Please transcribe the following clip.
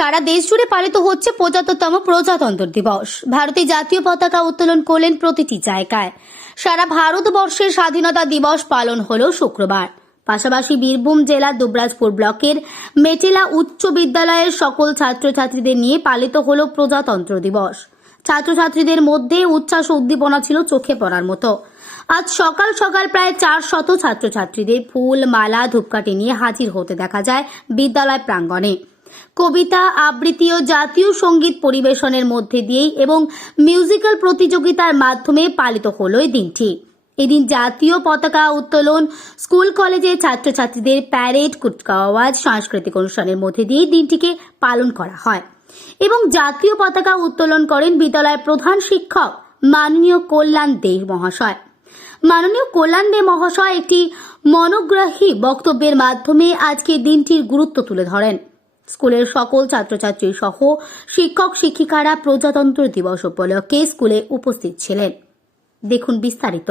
সারা দেশ জুড়ে পালিত হচ্ছে পঁচাত্তরতম প্রজাতন্ত্র দিবস। ভারতের জাতীয় পতাকা উত্তোলন করলেন প্রতিটি জায়গায়। সারা ভারতবর্ষের স্বাধীনতা দিবস পালন হল শুক্রবার। পাশাপাশি বীরভূম জেলার দুবরাজপুর ব্লকের মেটেলা উচ্চ বিদ্যালয়ের সকল ছাত্রছাত্রীদের নিয়ে পালিত হল প্রজাতন্ত্র দিবস। ছাত্রছাত্রীদের মধ্যে উচ্ছ্বাস উদ্দীপনা ছিল চোখে পড়ার মতো। আজ সকাল সকাল প্রায় চার শত ছাত্রছাত্রীদের ফুল, মালা, ধূপকাঠি নিয়ে হাজির হতে দেখা যায় বিদ্যালয় প্রাঙ্গণে। কবিতা, আবৃত্তি ও জাতীয় সংগীত পরিবেশনের মধ্যে দিয়েই এবং মিউজিক্যাল প্রতিযোগিতার মাধ্যমে পালিত হলো এই দিনটি। এদিন জাতীয় পতাকা উত্তোলন, স্কুল, কলেজের ছাত্রছাত্রীদের প্যারেড কুচকাওয়াজ সাংস্কৃতিক অনুষ্ঠানের মধ্যে দিয়ে দিনটিকে পালন করা হয়। এবং জাতীয় পতাকা উত্তোলন করেন বিদ্যালয়ের প্রধান শিক্ষক, মাননীয় কল্যাণ দে মহাশয়। মাননীয় কল্যাণ দে মহাশয় একটি মনোগ্রাহী বক্তব্যের মাধ্যমে আজকে দিনটির গুরুত্ব তুলে ধরেন। স্কুলের সকল ছাত্রছাত্রী সহ শিক্ষক শিক্ষিকারা প্রজাতন্ত্র দিবস উপলক্ষে স্কুলে উপস্থিত ছিলেন। দেখুন বিস্তারিত।